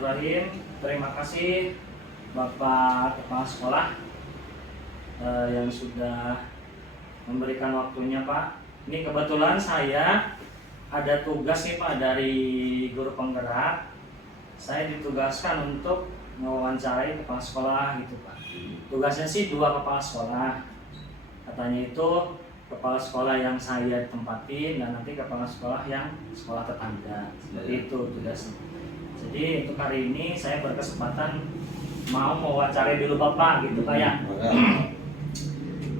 Bismillahirrahmanirrahim. Terima kasih Bapak Kepala Sekolah yang sudah memberikan waktunya, Pak. Ini kebetulan saya ada tugas nih, Pak, dari guru penggerak. Saya ditugaskan untuk mewawancarai kepala sekolah gitu, Pak. Tugasnya sih 2 kepala sekolah. Katanya itu kepala sekolah yang saya tempatin dan nanti kepala sekolah yang sekolah tetangga. Seperti itu tugasnya. Jadi untuk hari ini saya berkesempatan mau mewawancarai dulu Bapak gitu, Pak ya.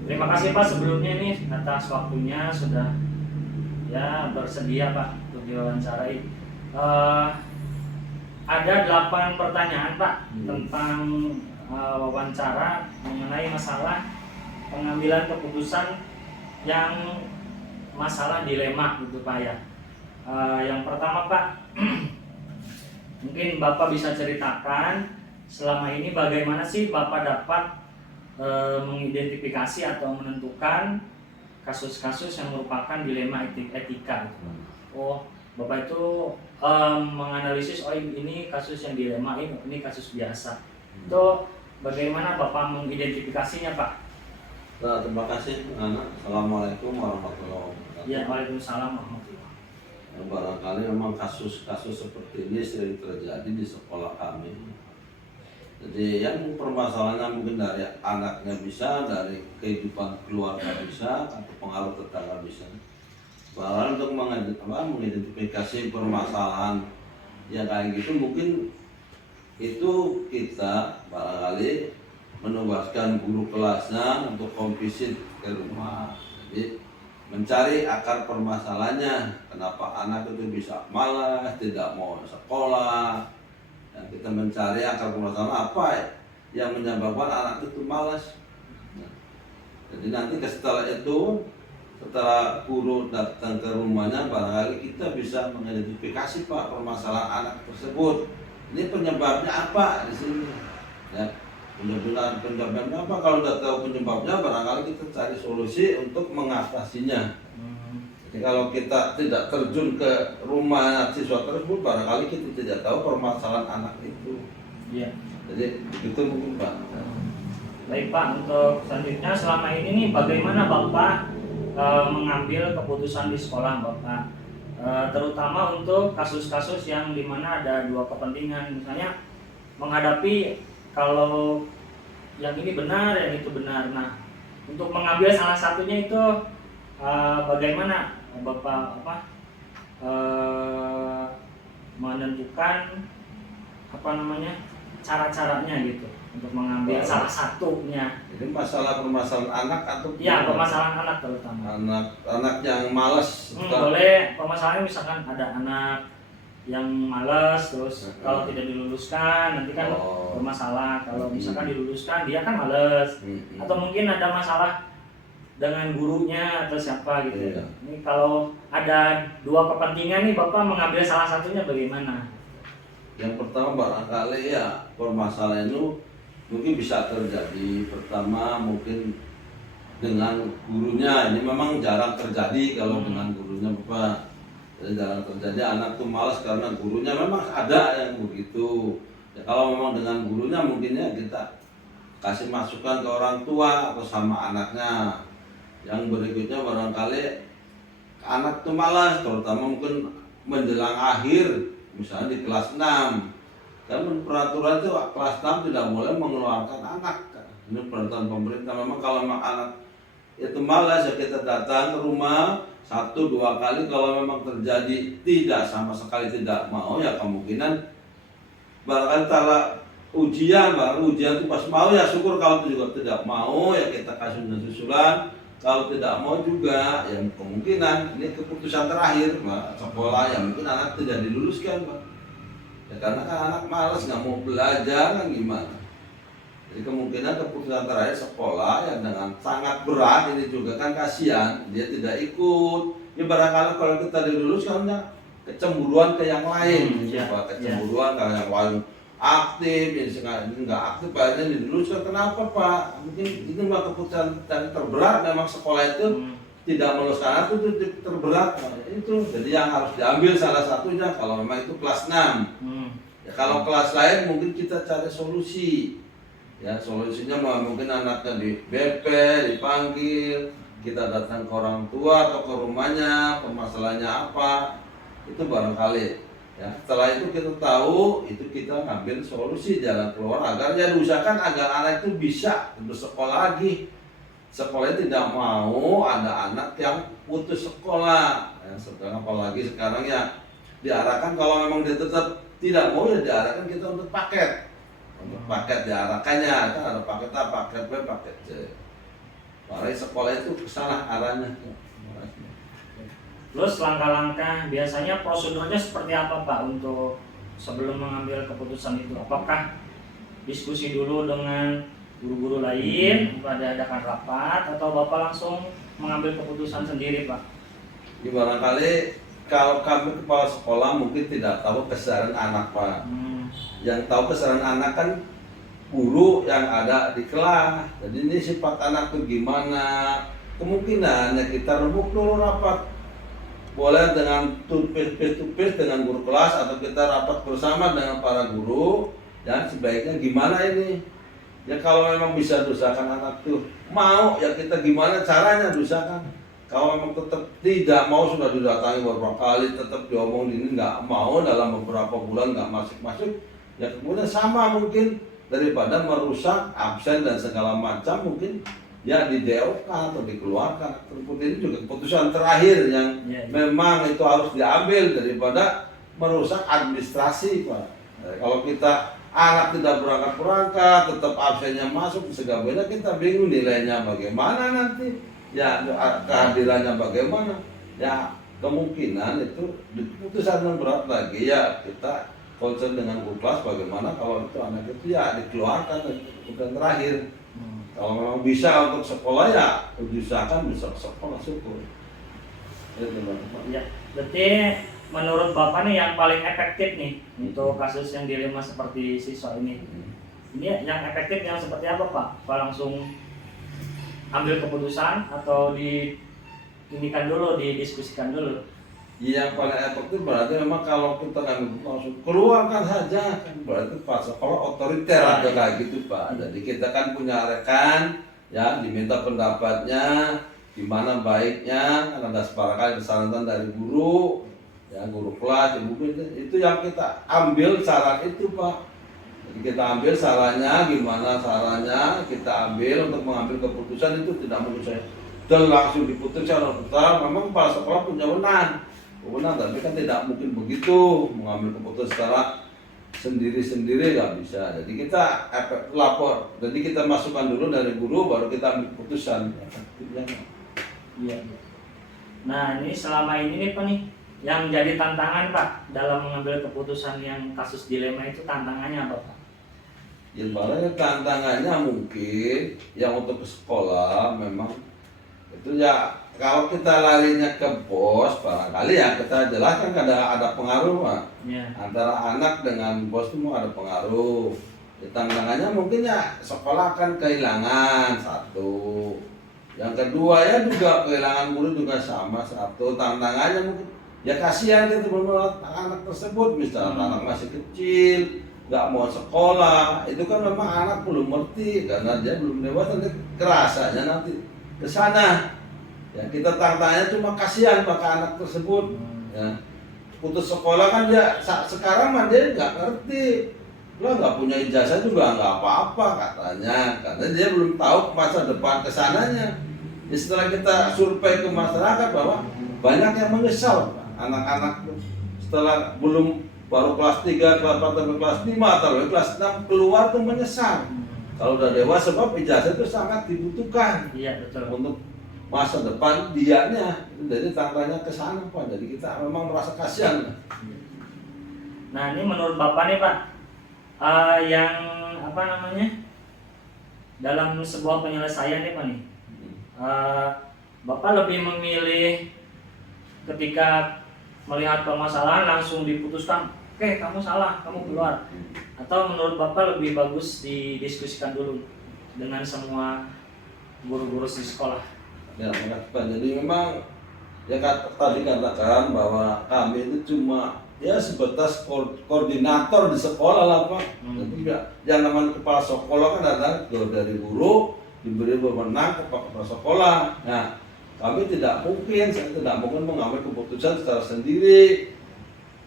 Terima kasih Pak sebelumnya nih atas waktunya sudah ya bersedia Pak untuk diwawancarai. Ada 8 pertanyaan Pak tentang wawancara mengenai masalah pengambilan keputusan yang masalah dilema gitu Pak ya. Yang pertama Pak, mungkin Bapak bisa ceritakan selama ini bagaimana sih Bapak dapat mengidentifikasi atau menentukan kasus-kasus yang merupakan dilema etika gitu. Oh, Bapak itu menganalisis oh ini kasus yang dilema, ini kasus biasa. Itu bagaimana Bapak mengidentifikasinya Pak? Nah, terima kasih anak. Assalamualaikum warahmatullahi wabarakatuh. Ya, waalaikumsalam warahmatullahi. Barangkali memang kasus-kasus seperti ini sering terjadi di sekolah kami. Jadi yang permasalahannya mungkin dari anaknya bisa, dari kehidupan keluarga bisa, atau pengaruh tetangga bisa. Bahkan untuk mengidentifikasi permasalahan yang kayak gitu mungkin itu kita barangkali menugaskan guru kelasnya untuk kompisit ke rumah. Jadi mencari akar permasalahannya, kenapa anak itu bisa malas, tidak mau sekolah. Dan kita mencari akar permasalahan apa yang menyebabkan anak itu malas. Jadi nanti setelah itu, setelah guru datang ke rumahnya, barangkali kita bisa mengidentifikasi Pak permasalahan anak tersebut. Ini penyebabnya apa di sini? Ya. Penyebabnya apa? Kalau udah tahu penyebabnya, barangkali kita cari solusi untuk mengatasinya. Jadi kalau kita tidak terjun ke rumah siswa tersebut, barangkali kita tidak tahu permasalahan anak itu. Iya. Jadi begitu mungkin Pak. Baik Pak, untuk selanjutnya selama ini nih bagaimana Bapak mengambil keputusan di sekolah Bapak, terutama untuk kasus-kasus yang dimana ada 2 kepentingan, misalnya menghadapi kalau yang ini benar, yang itu benar. Nah, untuk mengambil salah satunya itu bagaimana Bapak menentukan cara-caranya gitu untuk mengambil salah satunya. Jadi permasalahan anak atau ya permasalahan anak terutama. Anak yang malas. Boleh permasalahannya misalkan ada anak yang malas terus kalau tidak diluluskan nanti kan bermasalah. Kalau misalkan diluluskan dia kan malas. Atau mungkin ada masalah dengan gurunya atau siapa gitu. Ini kalau ada 2 kepentingan nih Bapak mengambil salah satunya bagaimana? Yang pertama barangkali ya permasalahan itu mungkin bisa terjadi. Pertama mungkin dengan gurunya, ini memang jarang terjadi kalau dengan gurunya Bapak. Jadi jarang terjadi anak tuh malas karena gurunya, memang ada yang begitu. Ya, kalau memang dengan gurunya mungkinnya kita kasih masukan ke orang tua atau sama anaknya. Yang berikutnya barangkali anak tuh malas, terutama mungkin menjelang akhir, misalnya di kelas 6. Dan peraturan itu kelas 6 tidak boleh mengeluarkan anak. Ini peraturan pemerintah. Memang kalau memang anak itu malas ya kita datang ke rumah 1-2 kali. Kalau memang terjadi tidak sama sekali tidak mau, ya kemungkinan barangkali setelah ujian, baru ujian itu pas mau ya syukur. Kalau itu juga tidak mau ya kita kasih susulan. Kalau tidak mau juga ya kemungkinan ini keputusan terakhir Pak, sekolah yang mungkin anak tidak diluluskan Pak. Ya karena kan anak malas nggak mau belajar kan gimana. Jadi kemungkinan keputusan terakhir sekolah yang dengan sangat berat ini juga kan kasihan dia tidak ikut. Ya barangkali kalau kita diluluskan ya kecemburuan ke yang lain, Pak. Kecemburuan ke yang lain aktif, ini nggak aktif akhirnya diluluskan. Kenapa Pak? Mungkin itu memang keputusan terberat, memang sekolah itu tidak meluluskan anak itu terberat. Nah, itu jadi yang harus diambil salah satunya kalau memang itu kelas 6. Ya, kalau kelas lain mungkin kita cari solusi. Ya, solusinya mungkin anaknya di BP, dipanggil, kita datang ke orang tua atau ke rumahnya, permasalahannya apa, itu barangkali. Ya, setelah itu kita tahu, itu kita ngambil solusi jalan keluar agar ya diusahakan agar anak itu bisa bersekolah lagi. Sekolahnya tidak mau ada anak yang putus sekolah. Ya, sekarang apalagi sekarang ya diarahkan kalau memang dia tetap tidak mau ya diarahkan kita untuk paket. Untuk paket diarahkannya kan ada paket A, paket B, paket C. Makanya sekolah itu kesana arahnya. Terus langkah-langkah biasanya prosedurnya seperti apa Pak untuk sebelum mengambil keputusan itu? Apakah diskusi dulu dengan guru-guru lain, pada adakan rapat, atau Bapak langsung mengambil keputusan sendiri Pak? Ya, barangkali kalau kami kepala sekolah mungkin tidak tahu kesadaran anak Pak. Yang tahu kesadaran anak kan guru yang ada di kelas. Jadi ini sifat anak itu gimana? Kemungkinan ya kita rembuk dulu rapat. Boleh dengan face to face dengan guru kelas atau kita rapat bersama dengan para guru. Dan sebaiknya gimana ini? Ya kalau memang bisa dosakan anak tuh mau ya kita gimana caranya dosakan. Kalau memang tetap tidak mau sudah didatangi beberapa kali tetap diomong ini nggak mau dalam beberapa bulan nggak masuk ya kemudian sama mungkin daripada merusak absen dan segala macam mungkin ya di DOK atau dikeluarkan. Ini juga keputusan terakhir yang memang itu harus diambil daripada merusak administrasi Pak. Kalau kita anak tidak berangkat tetap absennya masuk segala kita bingung nilainya bagaimana nanti. Ya kehadirannya bagaimana ya kemungkinan itu keputusan yang berat lagi ya kita concern dengan guru kelas bagaimana kalau itu anak itu ya dikeluarkan keputusan terakhir. Kalau memang bisa untuk sekolah ya diusahakan bisa sekolah syukur. Ya, berarti menurut Bapak nih yang paling efektif nih untuk kasus yang dilema seperti siswa ini. Ini yang efektif yang seperti apa Pak? Apa langsung ambil keputusan atau diindikan dulu, didiskusikan dulu? Yang paling efektif berarti memang kalau kita langsung keluarkan saja kan berarti pas sekolah otoriter ada kayak gitu Pak. Jadi kita kan punya rekan ya diminta pendapatnya gimana baiknya kan ada sepakat saran dari guru ya guru kelas ibu itu yang kita ambil saran itu Pak. Jadi kita ambil sarannya, gimana sarannya, kita ambil untuk mengambil keputusan itu tidak menurut saya dan langsung diputuskan total. Memang kepala sekolah punya wewenang, tapi kan tidak mungkin begitu mengambil keputusan secara sendiri-sendiri nggak bisa. Jadi kita lapor, jadi kita masukkan dulu dari guru, baru kita ambil keputusan. Iya. Nah ini selama ini nih Pak nih, yang jadi tantangan Pak dalam mengambil keputusan yang kasus dilema itu tantangannya apa Pak? Ya barangnya tantangannya mungkin yang untuk ke sekolah memang itu ya kalau kita larinya ke bos barangkali ya kita jelaskan ada pengaruh Pak. Antara anak dengan bos itu ada pengaruh. Ya, tantangannya mungkin ya sekolah akan kehilangan satu. Yang kedua ya juga kehilangan guru juga sama satu. Tantangannya mungkin ya kasihan gitu anak tersebut misalnya anak masih kecil nggak mau sekolah itu kan memang anak belum ngerti karena dia belum dewasa kerasanya nanti ke sana ya kita tantangannya cuma kasihan pada anak tersebut ya putus sekolah kan dia sekarang mah dia nggak ngerti lo nggak punya ijazah juga nggak apa-apa katanya karena dia belum tahu masa depan kesananya ya, setelah kita survei ke masyarakat bahwa banyak yang menyesal anak-anak setelah belum baru kelas 3, kelas 4, sampai kelas 5 atau kelas 6 keluar tuh menyesal. Kalau udah dewasa sebab ijazah itu sangat dibutuhkan. Iya betul. Untuk masa depan dianya. Jadi tantangannya ke sana Pak. Jadi kita memang merasa kasihan. Nah ini menurut Bapak nih Pak, yang apa namanya dalam sebuah penyelesaian nih Pak nih, Bapak lebih memilih ketika melihat permasalahan langsung diputuskan, oke kamu salah, kamu keluar, atau menurut Bapak lebih bagus didiskusikan dulu dengan semua guru-guru di sekolah? Ya, Pak. Jadi memang ya tadi katakan bahwa kami itu cuma ya sebatas koordinator di sekolah lah Pak. Jadi yang namanya kepala sekolah kan ada dari guru diberi wewenang kepada kepala sekolah. Nah, saya tidak mungkin mengambil keputusan secara sendiri.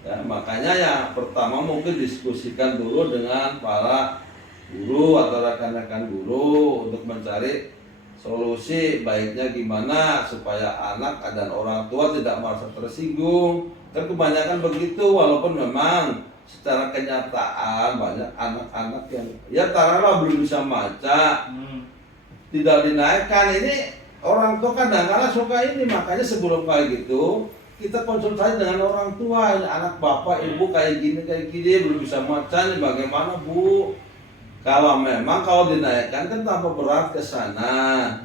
Ya, makanya ya pertama mungkin diskusikan dulu dengan para guru atau rekan-rekan guru untuk mencari solusi baiknya gimana supaya anak dan orang tua tidak merasa tersinggung. Dan kebanyakan begitu, walaupun memang secara kenyataan banyak anak-anak yang ya taruhlah belum bisa baca, tidak dinaikkan. Ini orang tua kadang-kadang suka ini, makanya sebelum kayak gitu kita konsultasi dengan orang tua. Ini anak bapak ibu kayak gini belum bisa baca, ini bagaimana Bu? Kalau dinaikkan kan tanpa berat ke sana,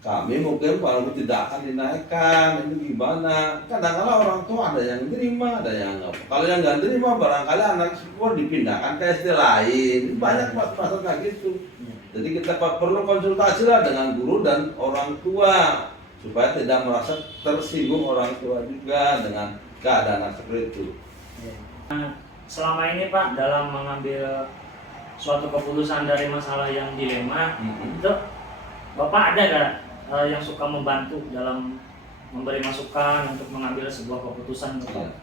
kami mungkin kalau tidak akan dinaikkan. Itu gimana? Kadang-kadang orang tua ada yang terima, ada yang enggak. Kalau yang nggak terima barangkali anak sekolah dipindahkan ke SD lain. Banyak masalah kayak gitu. Jadi kita perlu konsultasi lah dengan guru dan orang tua supaya tidak merasa tersinggung orang tua juga dengan keadaan seperti itu. Selama ini Pak dalam mengambil suatu keputusan dari masalah yang dilema, itu Bapak ada nggak yang suka membantu dalam memberi masukan untuk mengambil sebuah keputusan Bapak?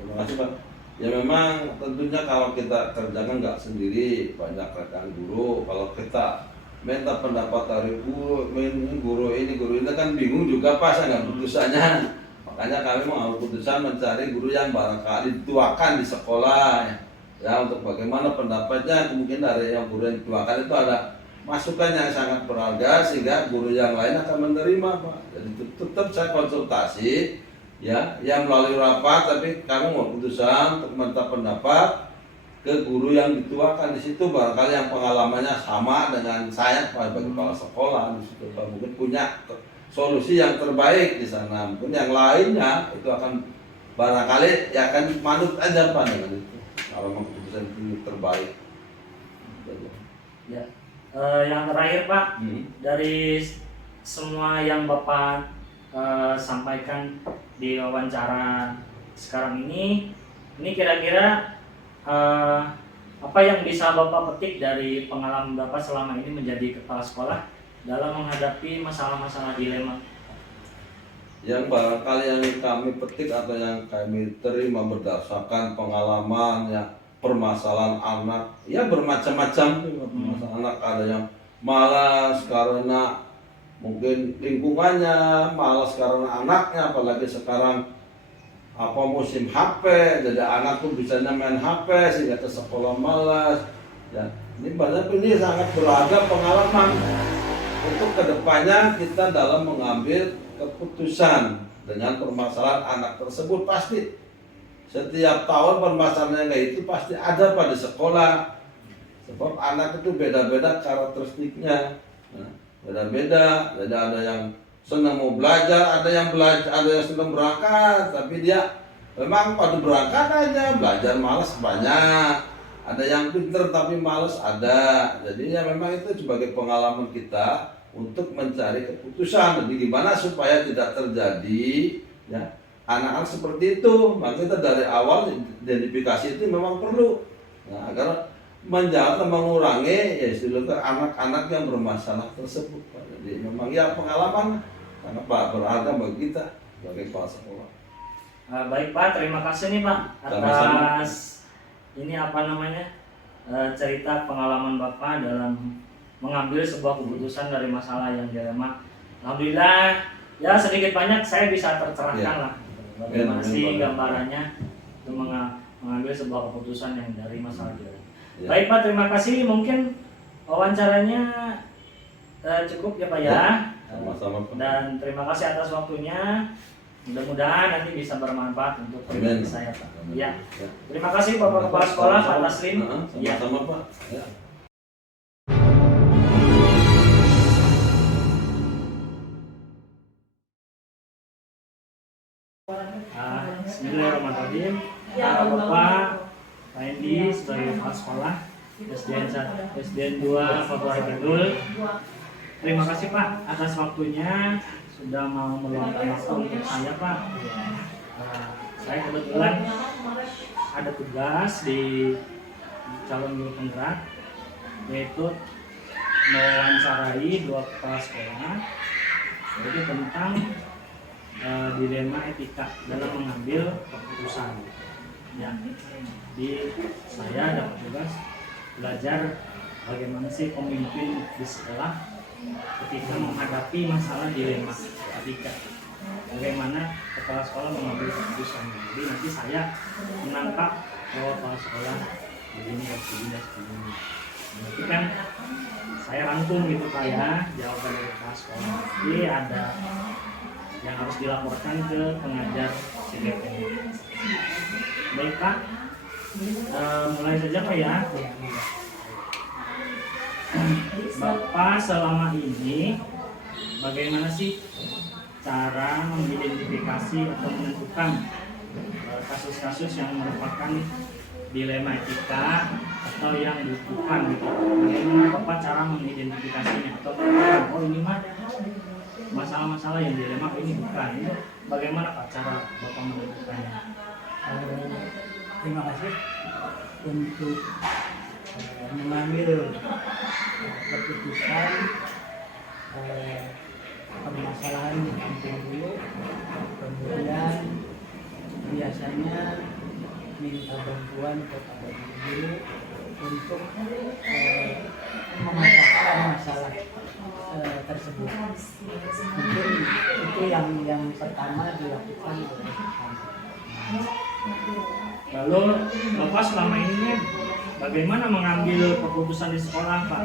Terima kasih Pak. Ya memang tentunya kalau kita kerjakan nggak sendiri, banyak rekan guru. Kalau kita minta pendapat dari guru ini kan bingung juga Pak, saya nggak putusannya. Makanya kami mengambil keputusan mencari guru yang barangkali dituakan di sekolah ya untuk bagaimana pendapatnya. Mungkin dari yang guru yang dituakan itu ada masukan yang sangat berharga sehingga guru yang lain akan menerima Pak. Jadi tetap saya konsultasi ya melalui rapat, tapi kami mau keputusan untuk minta pendapat ke guru yang dituakan di situ, barangkali yang pengalamannya sama dengan saya bagi kepala sekolah di situ Pak, mungkin punya solusi yang terbaik di sana. Mungkin yang lainnya itu akan barangkali ya akan manut aja Pak dengan itu kalau memang keputusan itu terbaik. Ya. Yang terakhir Pak, dari semua yang Bapak sampaikan di wawancara sekarang ini kira-kira apa yang bisa Bapak petik dari pengalaman Bapak selama ini menjadi kepala sekolah dalam menghadapi masalah-masalah dilema? Yang barangkali yang kami petik atau yang kami terima berdasarkan pengalaman ya, permasalahan anak ya bermacam-macam. Permasalahan anak ada yang malas karena mungkin lingkungannya, malas karena anaknya, apalagi sekarang musim HP, jadi anak pun bisanya main HP sehingga ke sekolah malas. Ya, ini sangat beragam pengalaman untuk kedepannya kita dalam mengambil keputusan dengan permasalahan anak tersebut. Pasti setiap tahun permasalahan kayak itu pasti ada pada sekolah, sebab anak itu beda-beda karakteristiknya. Beda-beda, jadi ada yang senang mau belajar, ada yang senang berangkat, tapi dia memang pada berangkat aja, belajar malas banyak. Ada yang pinter tapi malas ada. Jadi ya memang itu sebagai pengalaman kita untuk mencari keputusan. Jadi gimana supaya tidak terjadi ya anak-anak seperti itu. Maka kita dari awal identifikasi itu memang perlu. Nah, agar menjauh atau mengurangi ya istilahnya anak-anak yang bermasalah tersebut. Jadi memang ya pengalaman sangat berharga bagi kita sebagai kepala sekolah. Baik Pak, terima kasih nih Pak atas ini cerita pengalaman Bapak dalam mengambil sebuah keputusan dari masalah yang dilema. Alhamdulillah ya sedikit banyak saya bisa tercerahkan lah bagaimana sih gambarannya untuk mengambil sebuah keputusan yang dari masalah dilema. Baik Pak, terima kasih. Mungkin wawancaranya cukup ya Pak ya. Sama-sama Pak. Dan terima kasih atas waktunya. Mudah-mudahan nanti bisa bermanfaat untuk pribadi saya Pak. Ya. Terima kasih Bapak Kepala Sekolah Pak Taslim. Sama-sama Pak. Ya. Bismillahirrahmanirrahim. Bapak Pak Endi sebagai kepala sekolah SDN 2 Februari Kidul. Terima kasih Pak atas waktunya sudah mau meluangkan waktu untuk saya Pak. Saya kebetulan ada tugas di calon guru penggerak, yaitu mewawancarai 2 kepala sekolah, yaitu tentang dilema etika dalam mengambil keputusan. Ya, di saya dapat tugas belajar bagaimana sih pemimpin di sekolah ketika menghadapi masalah dilema etika. Bagaimana kepala sekolah mengambil keputusan. Jadi nanti saya menangkap bahwa kepala sekolah begini dan begini dan begini. Nanti kan saya rangkum gitu Pak ya, jawaban dari kepala sekolah. Jadi ada yang harus dilaporkan ke pengajar CGP. Baik Pak, mulai saja Pak ya. Bapak selama ini bagaimana sih cara mengidentifikasi atau menentukan kasus-kasus yang merupakan dilema etika atau yang bukan gitu? Bagaimana Bapak cara mengidentifikasinya atau menentukan, oh ini mah masalah-masalah yang dilema, ini bukan? Ini bagaimana Pak cara Bapak menentukannya? Terima kasih untuk mengambil keputusan permasalahan di kampung dulu, kemudian biasanya minta bantuan kepada guru untuk memecahkan masalah tersebut. Mungkin itu yang pertama dilakukan oleh kami. Lalu Bapak selama ini bagaimana mengambil keputusan di sekolah Pak?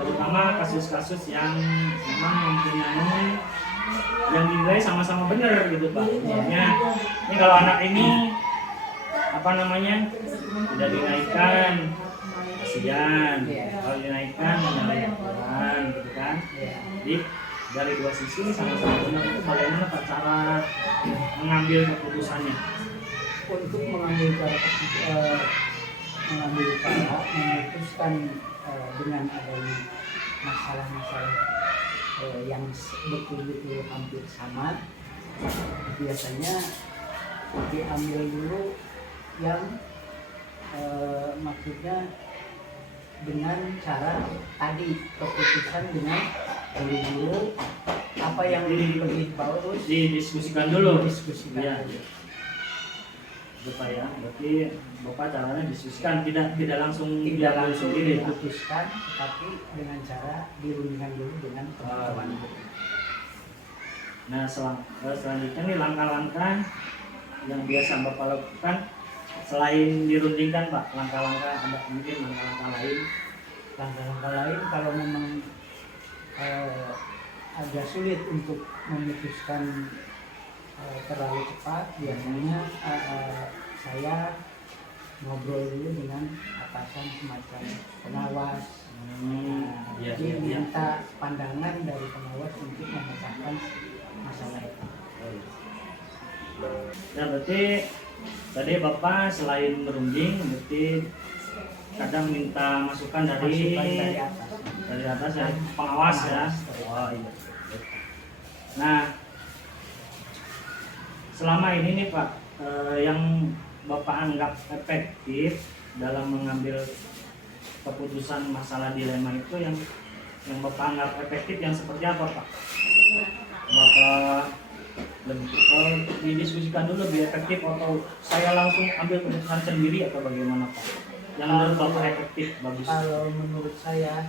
Terutama kasus-kasus yang memang mempunyai yang dinilai sama-sama benar gitu Pak. Misalnya ini kalau anak ini apa namanya tidak dinaikkan, kasihan. Kalau dinaikkan menyalahkan gitu kan. Jadi dari 2 sisi sama-sama benar, itu bagaimana Pak cara mengambil keputusannya? Untuk memutuskan dengan adanya masalah-masalah yang betul-betul hampir sama, biasanya diambil dulu yang maksudnya dengan cara tadi keputusan dengan dulu apa yang lebih bagus didiskusikan dulu. Diskusikan dulu. Bapak ya, berarti Bapak caranya diskusikan, tidak langsung sendiri diputuskan, tetapi dengan cara dirundingkan dulu dengan teman-teman. Nah, selanjutnya nih langkah-langkah yang biasa Bapak lakukan selain dirundingkan Pak, langkah-langkah ada mungkin langkah-langkah lain? Langkah-langkah lain kalau memang agak sulit untuk memutuskan terlalu cepat, biasanya saya ngobrol dulu dengan atasan semacam pengawas. Jadi minta pandangan dari pengawas untuk memecahkan masalah itu. Nah, berarti tadi Bapak selain berunding, berarti kadang minta masukan dari atas ya, pengawas ya. Oh iya. Nah, selama ini nih Pak, yang Bapak anggap efektif dalam mengambil keputusan masalah dilema itu yang Bapak anggap efektif yang seperti apa Pak? Bapak didiskusikan dulu lebih efektif atau saya langsung ambil keputusan sendiri atau bagaimana Pak? Yang menurut Bapak efektif bagus? Kalau menurut saya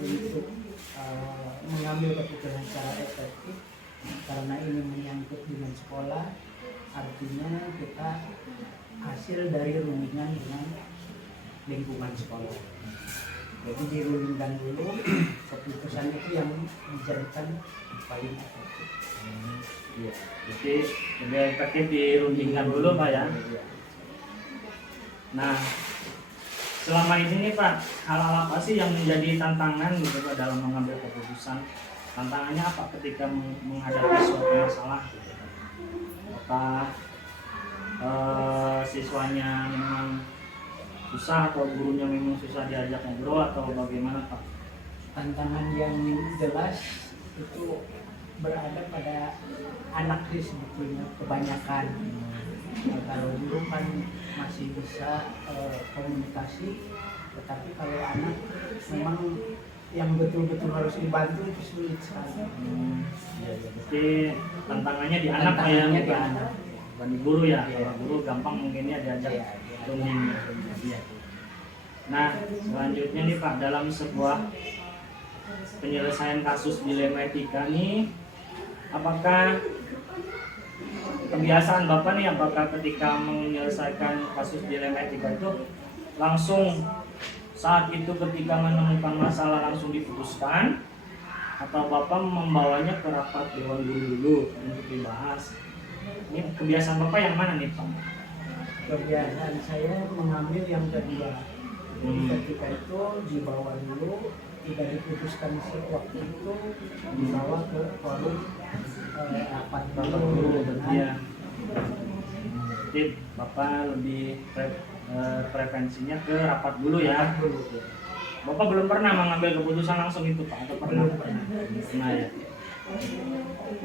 untuk mengambil keputusan secara efektif, karena ini menyangkut dengan sekolah, artinya kita hasil dari rundingan dengan lingkungan sekolah. Jadi dirundingkan dulu, keputusan itu yang dijadikan paling efektif. Iya, jadi lebih efektif dirundingkan dulu Pak ya. Nah, selama ini nih Pak, hal-hal apa sih yang menjadi tantangan gitu Pak dalam mengambil keputusan? Tantangannya apa ketika menghadapi suatu masalah gitu Pak? Apakah siswanya memang susah atau gurunya memang susah diajak ngobrol atau bagaimana Pak? Tantangan yang jelas itu berada pada anak sih sebetulnya kebanyakan. Nah, kalau guru kan masih bisa komunikasi, tetapi kalau anak memang yang betul-betul harus dibantu itu sulit sekali. Ya, berarti tantangannya di anak Pak ya, Tantangannya di bukan anak. bukan di guru ya. Iya. Kalau guru gampang mungkinnya diajak Iya, dongeng. Iya. Nah, selanjutnya nih Pak, dalam sebuah penyelesaian kasus dilema etika nih, apakah kebiasaan Bapak nih, apakah ketika menyelesaikan kasus dilema etika itu langsung saat itu ketika menemukan masalah langsung diputuskan, atau Bapak membawanya ke rapat dewan guru dulu untuk dibahas? Ini kebiasaan Bapak yang mana nih Pak? Kebiasaan saya mengambil yang kedua. Ketika itu dibawa dulu, tidak diputuskan sewaktu itu, dibawa ke forum rapat guru dengan Ya. Jadi Bapak lebih preferensinya ke rapat dulu ya. dulu. Bapak belum pernah mengambil keputusan langsung itu Pak, atau pernah? Belum pernah. Nah ya.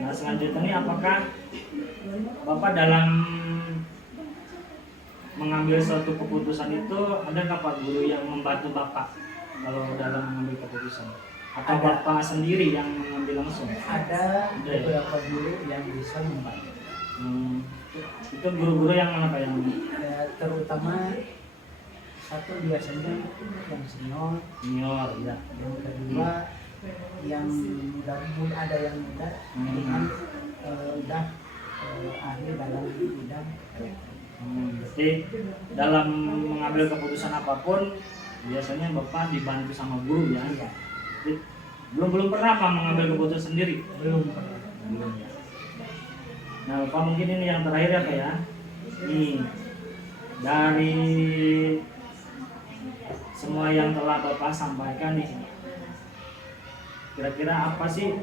Nah selanjutnya nih, apakah Bapak dalam mengambil suatu keputusan itu ada nggak Pak guru yang membantu Bapak kalau dalam mengambil keputusan? Atau Ada. Bapak sendiri yang mengambil langsung? Ada Ada ya? beberapa guru yang bisa membantu. Itu guru-guru yang mana Pak yang? Terutama satu biasanya yang senior, Senior ya. yang kedua yang muda, ada yang muda dengan udah ahli dalam bidang elektrik. Berarti dalam mengambil keputusan apapun biasanya Bapak dibantu sama guru ya. Iya, Jadi, belum pernah Pak mengambil keputusan sendiri? belum pernah. Belum ya. Nah Bapak mungkin ini yang terakhir ya Pak ya. Nih, dari semua yang telah Bapak sampaikan nih, kira-kira apa sih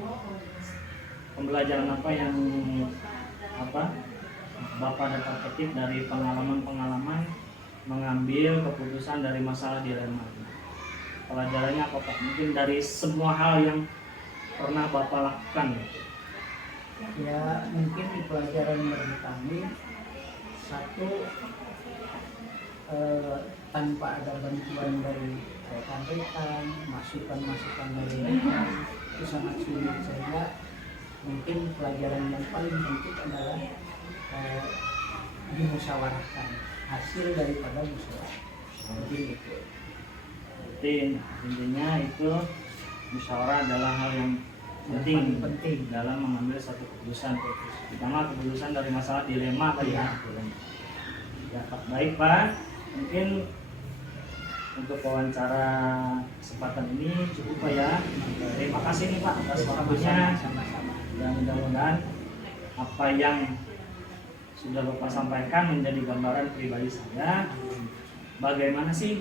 pembelajaran apa yang Bapak dapat petik dari pengalaman-pengalaman mengambil keputusan dari masalah dilema? Pelajarannya apa Pak? Mungkin dari semua hal yang pernah Bapak lakukan. Ya mungkin di pelajaran bagi kami satu, tanpa ada bantuan dari rekan-rekan, masukan-masukan dari mereka itu sangat sulit, sehingga mungkin pelajaran yang paling penting adalah dimusyawarahkan, hasil daripada musyawarah. Begitu. Jadi intinya itu musyawarah adalah hal yang Paling penting penting. dalam mengambil suatu keputusan, terutama keputusan dari masalah dilema Pak ya. Ya Pak, baik Pak, mungkin untuk wawancara kesempatan ini cukup Pak ya. Terima kasih nih Pak atas waktunya. Sama-sama. Dan mudah-mudahan apa yang sudah Bapak sampaikan menjadi gambaran pribadi saya bagaimana sih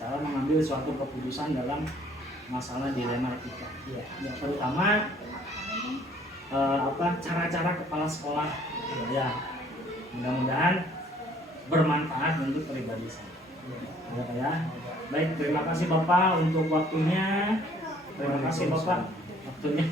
cara mengambil suatu keputusan dalam masalah dilema etika. Ya, terutama cara-cara kepala sekolah ya. Mudah-mudahan bermanfaat untuk pribadi saya. Ya. Baik, terima kasih Bapak untuk waktunya. Terima kasih Bapak waktunya.